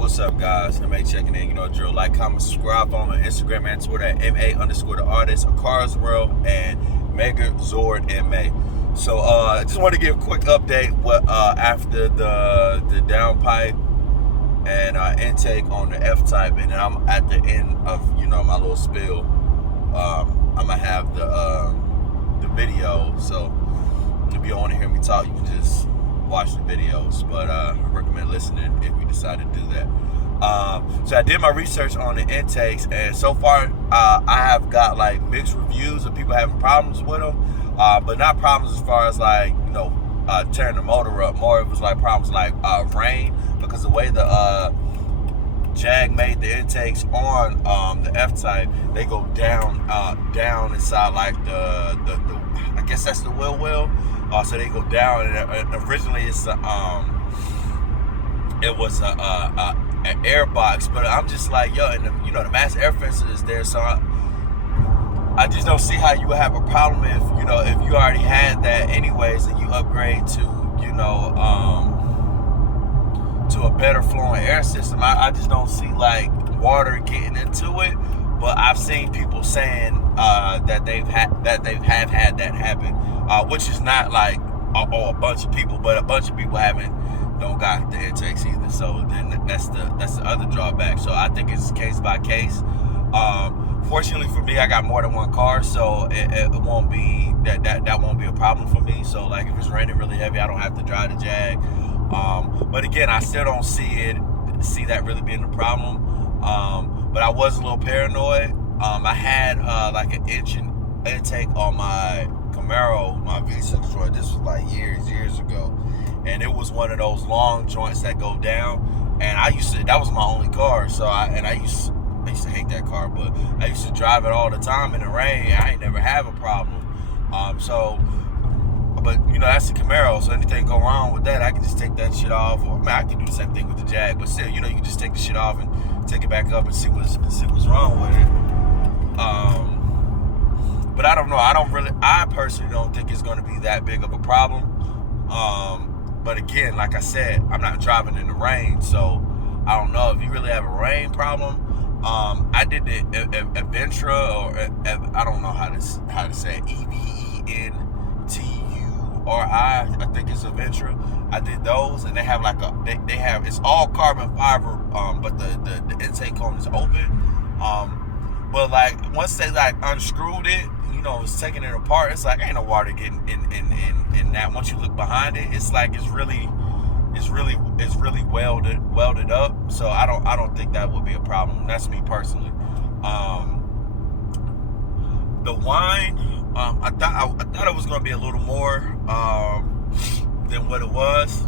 What's up, guys? M.A. checking in. You know the drill. Like, comment, subscribe. Follow me on Instagram and Twitter at M.A_the_artist, M.A.World, and M.A.World M.A. So, I just want to give a quick update. After the downpipe and intake on the F-type, and then I'm at the end of my little spill. I'm gonna have the video. So, if you don't want to hear me talk, you can just watch the videos, but I recommend listening if you decide to do that. So I did my research on the intakes, and so far I have got like mixed reviews of people having problems with them, but not problems as far as like tearing the motor up. More it was like problems like rain, because the way the Jag made the intakes on the F-type, they go down inside like the I guess that's the wheel well. So they go down, and originally it was an air box, but I'm just like, and the mass air filter is there, so I just don't see how you would have a problem if you already had that anyways, and you upgrade to to a better flowing air system. I just don't see like water getting into it, but I've seen people saying that they've had that happen. Which is not like a bunch of people, but a bunch of people don't got the intakes either. So then that's the other drawback. So I think it's case by case. Fortunately for me, I got more than one car, so it won't be that won't be a problem for me. So like if it's raining really heavy, I don't have to drive the Jag. But again, I still don't see that really being a problem. But I was a little paranoid. I had like an engine intake on my Camaro, my V6 joint. This was like years ago, and it was one of those long joints that go down. And that was my only car, so I used to hate that car, but I used to drive it all the time in the rain. I ain't never have a problem. But that's a Camaro, so anything go wrong with that, I can just take that shit off. Or I can do the same thing with the Jag, but still, you can just take the shit off and take it back up and see what's wrong with it. But I don't know. I personally don't think it's going to be that big of a problem. But again, like I said, I'm not driving in the rain, so I don't know if you really have a rain problem. I did the Eventuri, or I don't know how to say it, Eventuri. I think it's Eventuri. I did those, and they have like it's all carbon fiber, but the intake cone is open. But like once they like unscrewed it, it's taking it apart. It's like ain't no water getting in that. Once you look behind it, it's like it's really welded up. So I don't think that would be a problem. That's me personally. The wine, I thought it was gonna be a little more than what it was,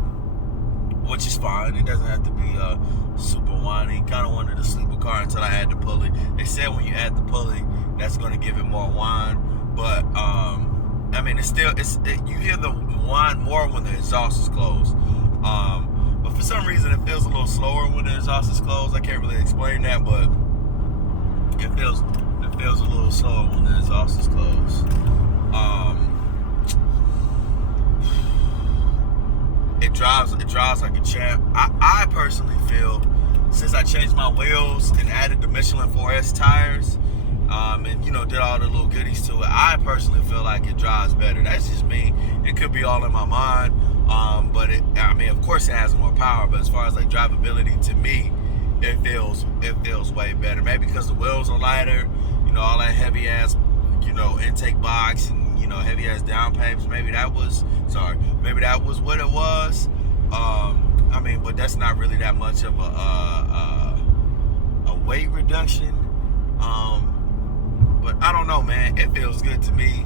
which is fine. It doesn't have to be super whiny. Kind of wanted to sleep a car until I add the pulley. They said when you add the pulley, that's going to give it more whine. But you hear the whine more when the exhaust is closed. But for some reason, it feels a little slower when the exhaust is closed. I can't really explain that, but it feels a little slower when the exhaust is closed. It drives like a champ. I personally feel, since I changed my wheels and added the Michelin 4S tires, and did all the little goodies to it, I personally feel like it drives better. That's just me. It could be all in my mind, but of course it has more power. But as far as like drivability, to me, it feels way better. Maybe because the wheels are lighter, all that heavy ass, intake box and heavy ass downpipes. Maybe that was what it was. But that's not really that much of a weight reduction. But I don't know, man. It feels good to me.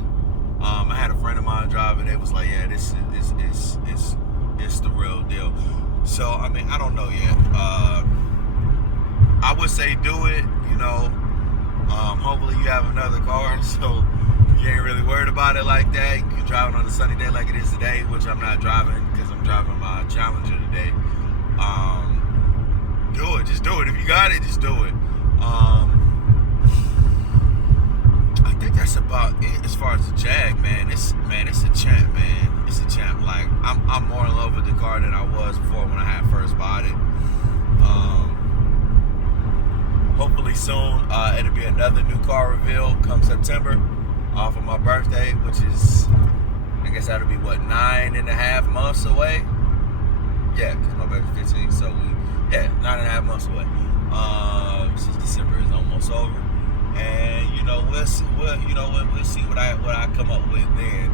I had a friend of mine driving. It was like, yeah, this is the real deal. So I don't know yet. I would say do it. Hopefully you have another car, so you ain't really worried about it like that. You're driving on a sunny day like it is today, which I'm not driving because I'm driving my Challenger today. Do it. Just do it. If you got it, just do it. I think that's about it as far as the Jag, man. It's a champ, man. It's a champ. Like I'm more in love with the car than I was before when I had first bought it. soon. It'll be another new car reveal come September, for my birthday, which is, I guess that'll be what, 9.5 months away. Yeah, because my birthday's 15, so 9.5 months away. Since December is almost over, and we'll see. We'll see what I come up with then.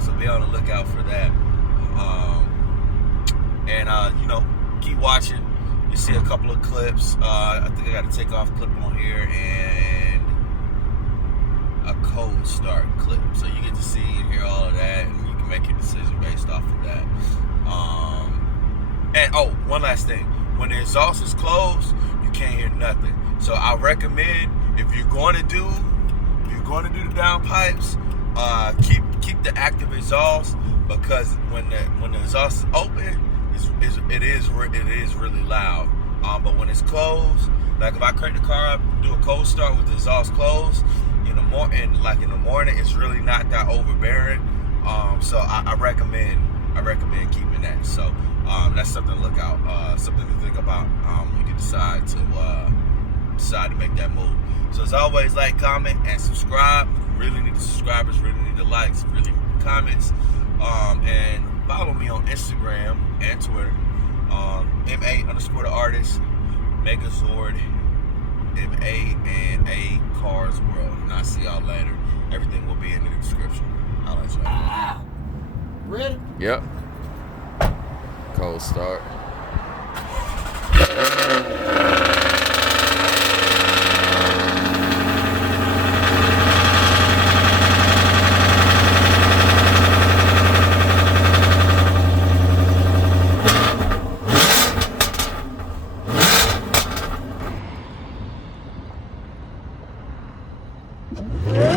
So be on the lookout for that. Keep watching. You see a couple of clips. I think I got a takeoff clip on here and a cold start clip, so you get to see and hear all of that, and you can make your decision based off of that. And one last thing: when the exhaust is closed, you can't hear nothing. So I recommend, if you're going to do the downpipes, keep the active exhaust, because when the exhaust is open, it is really loud. But when it's closed, like if I crank the car up, do a cold start with the exhaust closed, in the morning, it's really not that overbearing. So I recommend keeping that. So that's something to look out, something to think about when you decide to make that move. So as always, like, comment, and subscribe. Really need the subscribers, really need the likes, really need the comments. And follow me on Instagram and Twitter. M.A._the artist, M.A.World, M.A.World. And I'll see y'all later. Everything will be in the description. I'll let y'all. Ready? Yep. Cold start. Yeah.